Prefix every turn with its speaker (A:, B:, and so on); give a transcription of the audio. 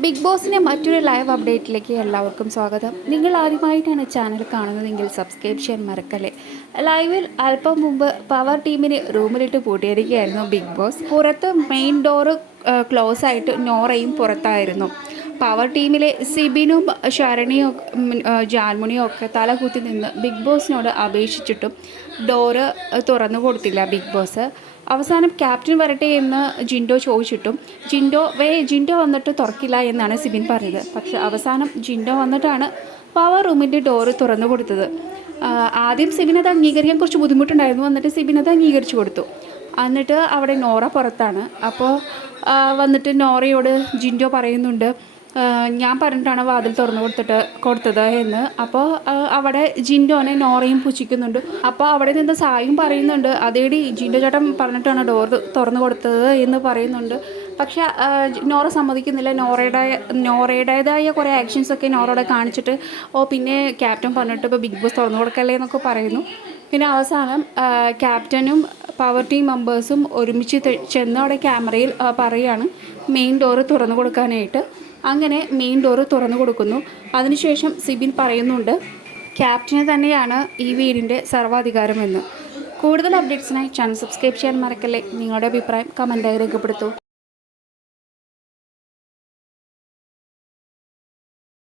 A: Big ബോസിന്റെ മറ്റൊരു live അപ്ഡേറ്റിലേക്ക് എല്ലാവർക്കും സ്വാഗതം. നിങ്ങൾ ആദ്യമായിട്ടാണ് ചാനൽ കാണുന്നതെങ്കിൽ സബ്സ്ക്രൈബ് ചെയ്യാൻ മറക്കല്ലേ. ലൈവിൽ അല്പം മുമ്പ് പവർ ടീമിന് റൂമിലിട്ട് പൂട്ടിയിരിക്കുകയായിരുന്നു ബിഗ് ബോസ്. പുറത്ത് മെയിൻ ഡോറ് ക്ലോസ് ആയിട്ട് നോറയും പുറത്തായിരുന്നു. പവർ ടീമിലെ സിബിനും ശരണിയും ജാൻമുണിയും ഒക്കെ തലകുത്തി നിന്ന് ബിഗ് ബോസിനോട് അപേക്ഷിച്ചിട്ടും ഡോറ് തുറന്നു കൊടുത്തില്ല ബിഗ് ബോസ് അവസാനം ക്യാപ്റ്റൻ വരട്ടെ എന്ന് ജിൻഡോ ചോദിച്ചിട്ടും ജിൻഡോ വേ ജിൻഡോ വന്നിട്ട് തുറക്കില്ല എന്നാണ് സിബിൻ പറഞ്ഞത്. പക്ഷെ അവസാനം ജിൻഡോ വന്നിട്ടാണ് പവർ റൂമിന്റെ ഡോറ് തുറന്നു കൊടുത്തത്. ആദ്യം സിബിൻ അത് അംഗീകരിക്കാൻ കുറച്ച് ബുദ്ധിമുട്ടുണ്ടായിരുന്നു. എന്നിട്ട് സിബിൻ അത് അംഗീകരിച്ചു കൊടുത്തു. എന്നിട്ട് അവിടെ നോറ പുറത്താണ്. അപ്പോൾ വന്നിട്ട് നോറയോട് ജിൻഡോ പറയുന്നുണ്ട് ഞാൻ പറഞ്ഞിട്ടാണ് വാതിൽ തുറന്നു കൊടുത്തിട്ട് കൊടുത്തത് എന്ന്. അപ്പോൾ അവിടെ ജിൻഡോനെ നോറയും പുച്ഛിക്കുന്നുണ്ട് അപ്പോൾ അവിടെ നിന്ന് സായും പറയുന്നുണ്ട് അതേടി ജിൻഡോ ചേട്ടൻ പറഞ്ഞിട്ടാണ് ഡോർ തുറന്നു കൊടുത്തത് എന്ന് പറയുന്നുണ്ട്. പക്ഷേ നോറ സമ്മതിക്കുന്നില്ല. നോറയുടെ നോറയുടേതായ കുറേ ആക്ഷൻസൊക്കെ നോറയുടെ കാണിച്ചിട്ട് ഓ പിന്നെ ക്യാപ്റ്റൻ പറഞ്ഞിട്ട് ഇപ്പോൾ ബിഗ് ബോസ് തുറന്നു കൊടുക്കല്ലേ എന്നൊക്കെ പറയുന്നു. പിന്നെ അവസാനം ക്യാപ്റ്റനും പവർ ടീം മെമ്പേഴ്സും ഒരുമിച്ച് ചെന്ന് അവിടെ ക്യാമറയിൽ പറയുകയാണ് മെയിൻ ഡോറ് തുറന്നു കൊടുക്കാനായിട്ട്. അങ്ങനെ മെയിൻ ഡോറ് തുറന്നു കൊടുക്കുന്നു. അതിനുശേഷം സിബിൻ പറയുന്നുണ്ട് ക്യാപ്റ്റന് തന്നെയാണ് ഈ വീടിന്റെ സർവാധികാരമെന്ന്. കൂടുതൽ അപ്ഡേറ്റ്സിനായി ചാനൽ സബ്സ്ക്രൈബ് ചെയ്യാൻ മറക്കല്ലേ. നിങ്ങളുടെ അഭിപ്രായം കമന്റായി രേഖപ്പെടുത്തൂ.